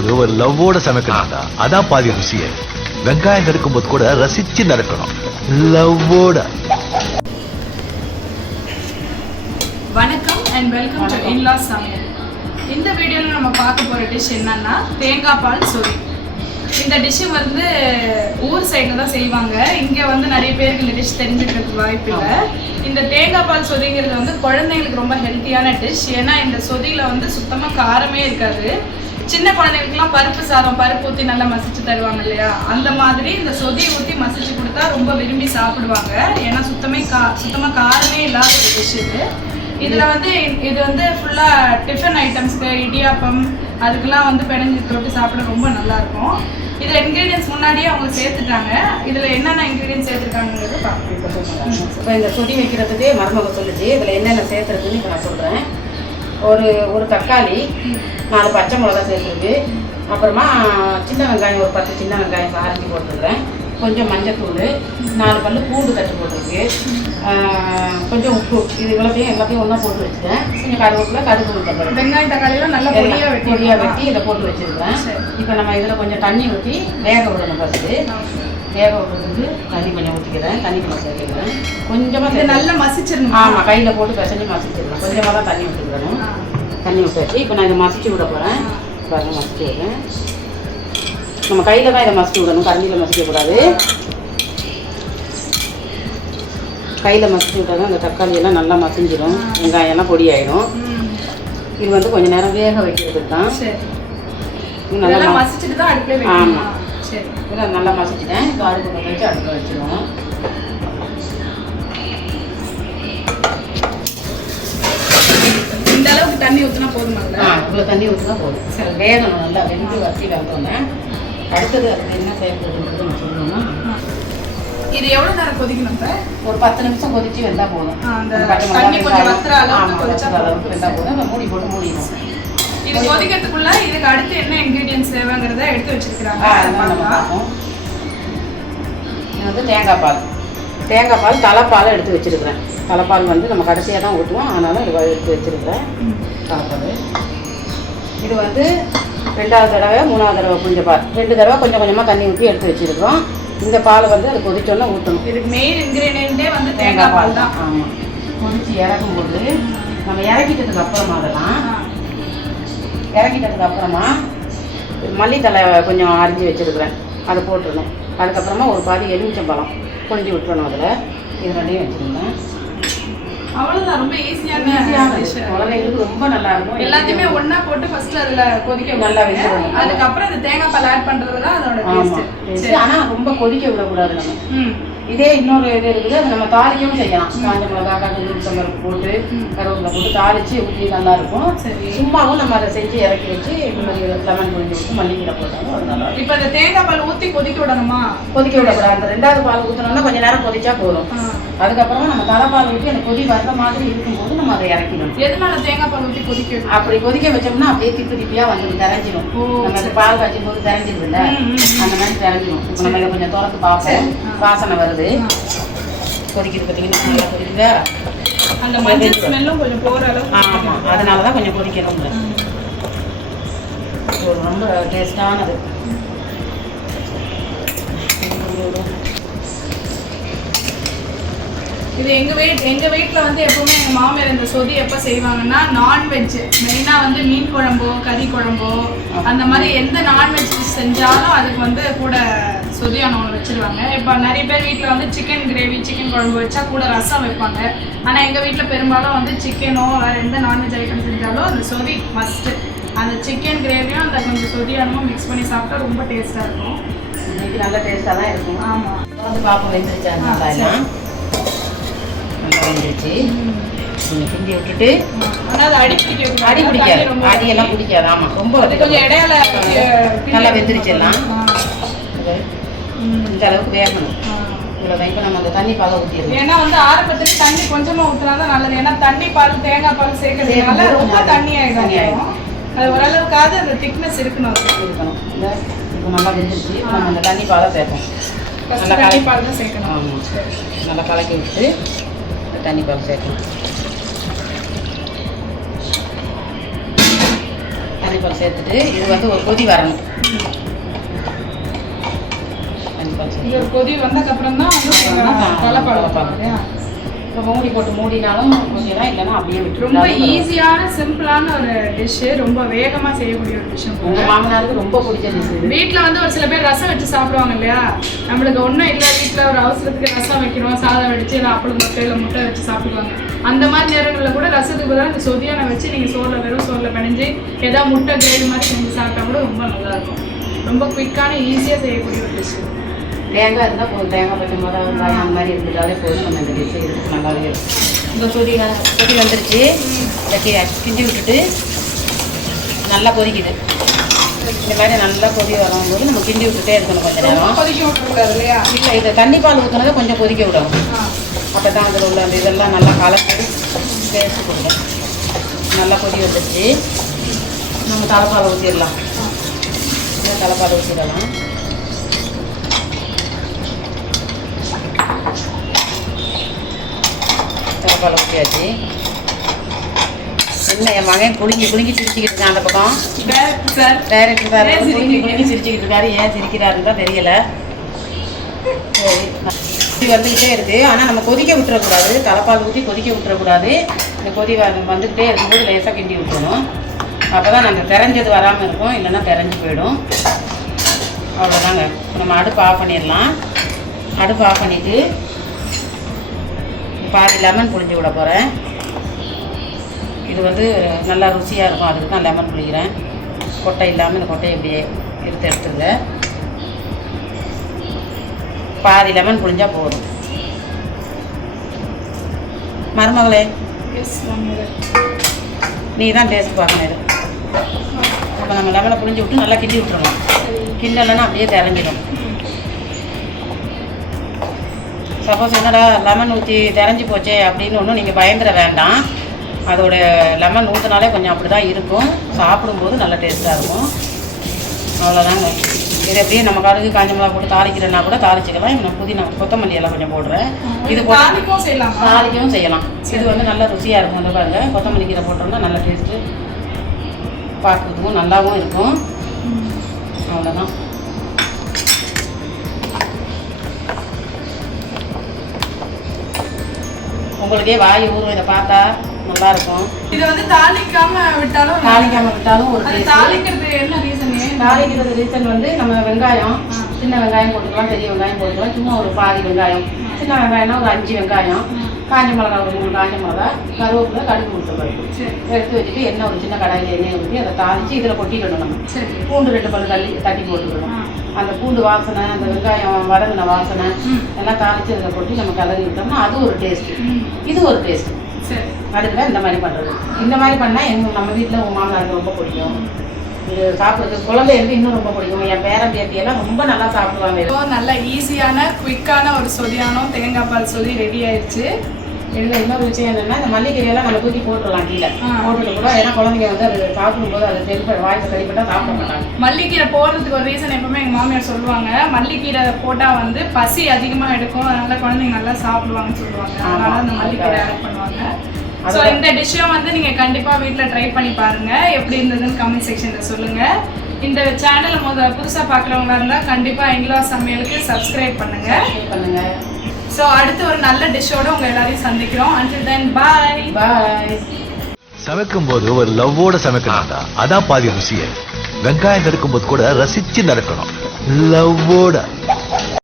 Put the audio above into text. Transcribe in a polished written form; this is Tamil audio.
போது ஒரு லவ்வோட சமைக்கணும்டா. அதான் பாதி ருசியே. வெங்காயம் நறுக்கும் போது கூட ரசிச்சு நறுக்கணும், லவ்வோட. வணக்கம் அண்ட் வெல்கம் டு இன்லாஸ் சமையல். இந்த வீடியோவில் நம்ம பார்க்க போகிற டிஷ் என்னன்னா தேங்காய் பால் சொதி. இந்த டிஷ்ஷு வந்து ஊர் சைடில் தான் செய்வாங்க. இங்கே வந்து நிறைய பேருக்கு இந்த டிஷ் தெரிஞ்சுக்கிறதுக்கு வாய்ப்பு இல்லை. இந்த தேங்காய் பால் சொதிங்கிறது வந்து குழந்தைங்களுக்கு ரொம்ப ஹெல்த்தியான டிஷ். ஏன்னா இந்த சொதியில் வந்து சுத்தமாக காரமே இருக்காது. சின்ன குழந்தைங்களுக்குலாம் பருப்பு சாதம் பருப்பு ஊற்றி நல்லா மசிச்சு தருவாங்க இல்லையா, அந்த மாதிரி இந்த சொதி ஊற்றி மசிச்சு கொடுத்தா ரொம்ப விரும்பி சாப்பிடுவாங்க. ஏன்னா சுத்தமாக காரமே இல்லாத ஒரு டிஷ் இது. இதில் வந்து இது வந்து ஃபுல்லாக டிஃபன் ஐட்டம்ஸ்க்கு, இடியாப்பம் அதுக்கெல்லாம் வந்து பிணைஞ்சு தொட்டு சாப்பிட ரொம்ப நல்லாயிருக்கும். இதில் இன்க்ரீடியன்ஸ் முன்னாடியே அவங்க சேர்த்துட்டாங்க. இதில் என்னென்ன இன்க்ரீடியன்ஸ் சேர்த்துருக்காங்கிறது பார்க்கலாம். இப்போ இந்த சொதி வைக்கிறதுக்கு மருமக சொல்லுச்சு. இதில் என்னென்ன சேர்த்துறதுன்னு இப்போ நான் சொல்கிறேன். ஒரு தக்காளி, 4 பச்சை மிளகா சேர்த்துருக்கு. அப்புறமா சின்ன வெங்காயம், ஒரு 10 சின்ன வெங்காயம் அரைஞ்சி போட்டுருக்குறேன். கொஞ்சம் மஞ்சத்தூள், 4 பல்லு பூண்டு கட்டு போட்டிருக்கு. கொஞ்சம் உப்பு. இது எல்லாத்தையும் ஒன்றா போட்டு வச்சுட்டேன். கொஞ்சம் கருவேப்பிலை, கடுகு உளுத்தம்பருப்பு, வெங்காயம் தக்காளியெல்லாம் நல்லா பொடியாக வெட்டி இதை போட்டு வச்சுருக்கேன். இப்போ நம்ம இதில் கொஞ்சம் தண்ணி ஊற்றி வேக விடணும். ஃபஸ்ட்டு வேக விடுறதுக்கு தண்ணி கொஞ்சம் ஊற்றிக்கிறேன். தண்ணி கொஞ்சம் சேர்த்துக்கிறேன். கொஞ்சமாக நல்லா மசிச்சிடணும். ஆமாம், கையில் போட்டு பிசைஞ்சு மசிச்சிடலாம். கொஞ்சமாக தான் தண்ணி விட்டுக்கிறேன். தண்ணி விட்டு வச்சு இப்போ நான் இதை மசிச்சு விட போகிறேன். பாருங்கள், மசிச்சு விடுறேன். நம்ம கையில் தான் இதை மசிச்சு விடணும், கரண்டியில் மசிக்கக்கூடாது. கையில் மசிச்சு விட்டால் தான் இந்த தக்காளியெல்லாம் நல்லா மசிஞ்சிடும், வெங்காயம்லாம் பொடி ஆகிடும். இது வந்து கொஞ்சம் நேரம் வேக வைக்கிறதுக்கு தான். நல்லா மசிச்சுட்டு தான் அடுப்பில். ஆமாம், சரி. இதெல்லாம் நல்லா மசிச்சிட்டேன். இப்போ அடுப்பு பற்ற வச்சு அடுப்பில் வச்சுருவோம். இந்த அளவுக்கு தண்ணி ஊற்றினா போதுமாங்களா? இவ்வளோ தண்ணி ஊற்றினா போதும். சரி, வேகணும். நல்லா வெந்து வத்தி வந்தோன்னே அடுத்தது அது என்ன தேவைப்படுறது நான் சொல்லணும்னா, இது எவ்வளோ நேரம் கொதிக்கணும்? ஒரு 10 நிமிஷம் கொதிச்சு வெந்தால் போதும். தண்ணி கொஞ்சம் வத்துற அளவுக்கு வெந்தால் போதும். நம்ம மூடி போட்டு மூடிடும். இது கொதிக்கிறதுக்குள்ள இதுக்கு அடுத்து என்ன இன்கிரீடியன்ஸ் தேவைங்கிறத எடுத்து வச்சிருக்கிறாங்க. இது வந்து தேங்காய் பால் தலைப்பால் எடுத்து வச்சுருக்கிறேன். தலைப்பால் வந்து நம்ம கடைசியாக தான் ஊற்றுவோம், அதனால் இது எடுத்து வச்சுருக்கிறேன். தலைப்பால் இது வந்து 2வது தடவை 3வது தடவை கொஞ்சம் பால் 2 தடவை கொஞ்சம் கொஞ்சமாக தண்ணி ஊற்றி எடுத்து வச்சுருக்கோம். இந்த பாலை வந்து அது கொதிச்சோன்னா ஊற்றணும். இதுக்கு மெயின் இன்கிரீடியன்ட்டே வந்து தேங்காய் பால் தான். ஆமாம், கொதிச்சு இறக்கும்போது நம்ம இறக்கிட்டதுக்கு அப்புறமா மல்லித்தலை கொஞ்சம் அரிஞ்சு வச்சுருக்குறேன், அதை போட்டுருணும். அதுக்கப்புறமா ஒரு பாதி எலுமிச்சம்பழம் கொஞ்சம் விட்டுறணும். அதில் இது 2யும் வச்சுருந்தேன். அவ்வளோதான். ரொம்ப ஈஸியான குழந்தைங்களுக்கு ரொம்ப நல்லா இருக்கும். எல்லாத்தையுமே ஒன்றா போட்டு ஃபர்ஸ்ட் அதில் கொதிக்க நல்லா வைக்கணும். அதுக்கப்புறம் இந்த தேங்காய் பால் ஆட் பண்ணுறது தான் அதோட டேஸ்ட். ஆனால் ரொம்ப கொதிக்க விடக்கூடாது. நம்ம இதே இன்னொரு இது இருக்குது, அதை நம்ம தாளிக்கவும் செய்யலாம். காஞ்ச மிளகா, கடுகு, உளுத்தம்பருப்பு போட்டு கருவேப்பிலை போட்டு தாளித்து ஊற்றி நல்லாயிருக்கும். சும்மாவும் நம்ம அதை செஞ்சு இறக்கி வச்சு லெமன் புழிஞ்சு விட்டு மல்லிக்கீரை போட்டாலும் அது நல்லா இருக்கும். இப்போ இந்த தேங்காய் பால் ஊற்றி கொதிக்க விடணுமா? கொதிக்க விடக்கூடாது. அந்த 2வது பால் ஊற்றினோம்னா கொஞ்சம் நேரம் கொதிச்சா போதும். அதுக்கப்புறமா நம்ம தலைப்பால் ஊற்றி அந்த கொதி வர்ற மாதிரி இருக்கும்போது நம்ம அதை இறக்கிடணும். எதனால தேங்காய் பால் ஊற்றி கொதிக்க? அப்படி கொதிக்க வச்சோம்னா அப்படியே திப்பியாக வந்து திறஞ்சிடும். நம்ம பால் காய்ச்சும் போது திறஞ்சிடுதுல்ல, அந்த மாதிரி திறஞ்சிடும். இப்போ நம்ம இதை கொஞ்சம் திறந்து பார்ப்போம். வாசனை வருது, கொதிக்குது. பார்த்தீங்கன்னா நல்லா கொதிக்குதா? அந்த மஞ்சள் ஸ்மெல்லும் கொஞ்சம் போகிற அளவுக்கு. ஆமாம், அதனால தான் கொஞ்சம் கொதிக்கணும். ஒரு ரொம்ப டேஸ்டானது. இது எங்கள் வீட்டில் வந்து எப்போவுமே எங்கள் மாமியார் இந்த சொதி எப்போ செய்வாங்கன்னா, நான்வெஜ் மெயினாக வந்து மீன் குழம்போ கறி குழம்போ அந்த மாதிரி எந்த நான்வெஜ் செஞ்சாலும் அதுக்கு வந்து கூட சொதியான ஒன்று வச்சுருவாங்க. இப்போ நிறைய பேர் வீட்டில் வந்து சிக்கன் கிரேவி, சிக்கன் குழம்பு வச்சா கூட ரசம் வைப்பாங்க. ஆனால் எங்கள் வீட்டில் பெரும்பாலும் வந்து சிக்கனோ வேறு எந்த நான்வெஜ் ஐட்டம் செஞ்சாலும் அந்த சொதி மஸ்ட்டு. அந்த சிக்கன் கிரேவியும் அந்த கொஞ்சம் சொதியானமும் மிக்ஸ் பண்ணி சாப்பிட்டா ரொம்ப டேஸ்ட்டாக இருக்கும். இது நல்ல டேஸ்ட்டாக தான் இருக்கும். ஆமாம், வந்து பார்ப்போம் வெந்துருச்சா. நல்லா வெந்துருச்சு. கிண்டி விட்டுட்டு அடி பிடிக்காது, அடியெல்லாம் பிடிக்காது. ஆமாம், ரொம்ப கொஞ்சம் இடையில நல்லா வெந்துருச்சு. எல்லாம் இந்த அளவுக்கு வேகணும். இவ்வளோ இப்போ நம்ம அந்த தண்ணி பாலை ஊற்றிடுவோம். ஏன்னா வந்து ஆரம்பத்துலேயே தண்ணி கொஞ்சமாக ஊற்றினா தான் நல்லது. ஏன்னா தண்ணி பால் தேங்காய் பால் சேர்க்கறதுனால ரொம்ப தண்ணி ஆகிடும். அது ஓரளவுக்காவது அந்த திக்னஸ் இருக்கணும். இந்த இப்போ நல்லா வெந்துருச்சு. நம்ம அந்த தண்ணி பாலை சேர்ப்போம். நல்லா தண்ணி பால் தான் சேர்க்கணும். ஆமாம், நல்லா கலக்கி விட்டு தண்ணி பால் சேர்க்கணும். தண்ணி மஞ்சள் சேர்த்துட்டு இது வந்து ஒரு கொதி வரணும். இது ஒரு கொதி வந்ததுக்கப்புறம் தான் வந்து தலைப்பால் வைப்பாங்க இல்லையா? இப்போ மூடி போட்டு மூடினாலும் கொஞ்சம் இல்லைன்னா அப்படியே விட்டு. ரொம்ப ஈஸியான சிம்பிளான ஒரு டிஷ்ஷு, ரொம்ப வேகமாக செய்யக்கூடிய ஒரு டிஷ்ஷு. உங்கள் மாமனாருக்கு ரொம்ப பிடிச்ச டிஷ் இது. வீட்டில் வந்து ஒரு சில பேர் ரசம் வச்சு சாப்பிடுவாங்க இல்லையா? நம்மளுக்கு ஒன்றும் இல்லை, வீட்டில் ஒரு அவசரத்துக்கு ரசம் வைக்கிறோம், சாதம் வடிச்சு இல்லை அப்பளம் முட்டை இல்லை முட்டை வச்சு சாப்பிடுவாங்க. அந்த மாதிரி நேரங்களில் கூட ரசத்துக்கு பதிலாக இந்த சொதியான வச்சு நீங்கள் சோறில் வெறும் சோறில் பிணைஞ்சு ஏதாவது முட்டை கிரேவி மாதிரி செஞ்சு சாப்பிட்டா கூட ரொம்ப நல்லாயிருக்கும். ரொம்ப குயிக்கான ஈஸியாக செய்யக்கூடிய ஒரு டிஷ்ஷு. தேங்காய் இருந்தால் போதும், தேங்காய் பச்சை மிளகா வெங்காயம் அந்த மாதிரி இருந்துட்டாலே போதும். நம்ம இந்த டிஷ்ஷை இதுக்கு நல்லாவே இருக்கும். இந்த கொதி வந்துருச்சு. இதை கிண்டி விட்டுட்டு நல்லா கொதிக்குது. இந்த மாதிரி நல்லா கொதி வரும்போது நம்ம கிண்டி விட்டுட்டே இருக்கணும் கொஞ்சம் நேரம். கொதிக்க விட்டுருக்காது இல்லையா? இல்லை, இதை தண்ணி பால் ஊற்றினதை கொஞ்சம் கொதிக்க விடணும். அப்போ தான் அதில் உள்ள அந்த இதெல்லாம் நல்லா கலந்து டேஸ்ட்டு கொடுக்கும். நல்லா கொதி வந்துருச்சு. நம்ம தலைப்பால் ஊற்றிடலாம். தலைப்பால் ஊற்றிடலாம். தலைப்பால் ஊற்றியாச்சு. என்ன என் மகன் குலுங்கி சிரிச்சுக்கிட்டு இருக்கான் அந்த பக்கம். டைரக்டர் சார் குலுங்கி சிரிச்சுக்கிட்டு இருக்காரு. ஏன் சிரிக்கிறாருன்னு தான் தெரியல. சரி, கொதி வந்துக்கிட்டே இருக்குது. ஆனால் நம்ம கொதிக்க விட்டுறக்கூடாது. தலைப்பால் ஊற்றி கொதிக்க விட்டுறக்கூடாது. இந்த கொதி வந்துக்கிட்டே இருக்கும்போது லேசாக கிண்டி விட்டுறணும். அப்போ தான் நம்ம திறஞ்சது வராமல் இருக்கும், இல்லைன்னா திறஞ்சு போயிடும். அவ்வளோதாங்க. நம்ம அடுப்பு ஆஃப் பண்ணிடலாம். அடுப்பு ஆஃப் பண்ணிவிட்டு பாதி லெமன் புழிஞ்சு விட போகிறேன். இது வந்து நல்லா ருசியாக இருக்கும், அதுக்கு தான் லெமன் புளிக்கிறேன். கொட்டை இல்லாமல் இந்த கொட்டையை இப்படியே எடுத்துருங்க. பாதி லெமன் புழிஞ்சால் போதும். மருமகளே, நீ தான் டேஸ்ட் பார்க்கணும். இது இப்போ நம்ம லெமனை புழிஞ்சு விட்டு நல்லா கிண்டி விட்டுருணும். கிண்டலைன்னா அப்படியே திறஞ்சிடும். சப்போஸ் என்னடா லெமன் ஊற்றி திறஞ்சி போச்சே அப்படின்னு ஒன்றும் நீங்கள் பயந்துட வேண்டாம். அதோட லெமன் ஊற்றினாலே கொஞ்சம் அப்படி தான் இருக்கும். சாப்பிடும்போது நல்லா டேஸ்ட்டாக இருக்கும். அவ்வளோதாங்க. இது எப்படியும் நம்ம கடுகு காஞ்ச மிளகா போட்டு தாளிக்கிறேன்னா கூட தாளிச்சிக்கலாம். இன்னும் புதினா கொத்தமல்லி எல்லாம் கொஞ்சம் போடுறேன். இது தாளிக்கவும் செய்யலாம். இது வந்து நல்லா ருசியாக இருக்கும். வந்து பாருங்க, கொத்தமல்லி கீரை போட்டோம்னா நல்லா டேஸ்ட்டு பார்க்குறதுக்கும் நல்லாவும் இருக்கும். அவ்வளோதான். உங்களுக்கே வாய் ஊறும். இதை பார்த்தா நல்லா இருக்கும். இதை வந்து தாளிக்காம விட்டாலும் ஒரு தாளிக்கிறது என்ன ரீசன்? தாளிக்கிறது ரீசன் வந்து நம்ம வெங்காயம், சின்ன வெங்காயம் போட்டுக்கலாம், பெரிய வெங்காயம் போட்டுக்கலாம். சும்மா ஒரு பாதி வெங்காயம், சின்ன வெங்காயம்னா ஒரு 5 வெங்காயம், காஞ்ச மிளகா ஒரு 3 காஞ்ச மிளகா, கருவேப்பிலை, கடுகு உளுத்தம் பருப்பு எடுத்து வச்சுட்டு எண்ணெய் ஒரு சின்ன கடாயில் எண்ணெய் ஊற்றி அதை தாளித்து இதில் கொட்டிக்கணும். நம்ம பூண்டு 2 பல்லு தட்டி போட்டுக்கணும். அந்த பூண்டு வாசனை, அந்த வெங்காயம் வதங்கின வாசனை எல்லாம் தாளித்து அதில் கொட்டி நம்ம கலரி விட்டோம்னா அது ஒரு டேஸ்ட்டு. இது ஒரு டேஸ்ட்டு. அதுக்கு தான் இந்த மாதிரி பண்ணுறது. இந்த மாதிரி பண்ணால் நம்ம வீட்டில் உங்கள் மாமனாருக்கு ரொம்ப பிடிக்கும். இது சாப்பிட்றது குழந்தைகளுக்கு இன்னும் ரொம்ப பிடிக்கும். என் பேரன் பேத்தியெல்லாம் ரொம்ப நல்லா சாப்பிடுவாங்க. நல்ல ஈஸியான குயிக்கான ஒரு சொதியானோ தேங்காய் பால் சொதி ரெடி ஆயிடுச்சு. இதில் இன்னொரு விஷயம் என்னென்னா, இந்த மல்லிகையெல்லாம் நம்ம தூக்கி போட்டுடலாம் கீழே. போட்டுட்டு கூட ஏன்னா குழந்தைங்க வந்து அது சாப்பிடும்போது அது வாய்ஸ் கழிப்பட்டால் சாப்பிட மாட்டாங்க. மல்லிக்கீரை போடுறதுக்கு ஒரு ரீசன் எப்பவுமே எங்கள் மாமியார் சொல்லுவாங்க, மல்லிக்கீரை போட்டால் வந்து பசி அதிகமாக எடுக்கும், அதனால குழந்தைங்க நல்லா சாப்பிடுவாங்கன்னு சொல்லுவாங்க. அதனால அந்த மல்லிக்கீரை ஆட் பண்ணுவாங்க. ஸோ இந்த டிஷ்ஷும் வந்து நீங்கள் கண்டிப்பாக வீட்டில் ட்ரை பண்ணி பாருங்கள். எப்படி இருந்ததுன்னு கமெண்ட் செக்ஷனில் சொல்லுங்கள். இந்த சேனலை புதுசாக பார்க்குறவங்களா இருந்தால் கண்டிப்பாக எங்களா சமையலுக்கு சப்ஸ்கிரைப் பண்ணுங்கள். ஸோ அடுத்து ஒரு நல்ல டிஷ்ஷோட உங்கள் எல்லாரையும் சந்திக்கிறோம். until then bye. சமைக்கும் போது ஒரு லவ்வோட சமைக்கணும்டா, அதான் பாதி ருசியே. வெங்காயம் நறுக்கும் போது கூட ரசிச்சு நறுக்கணும், லவ்வோட.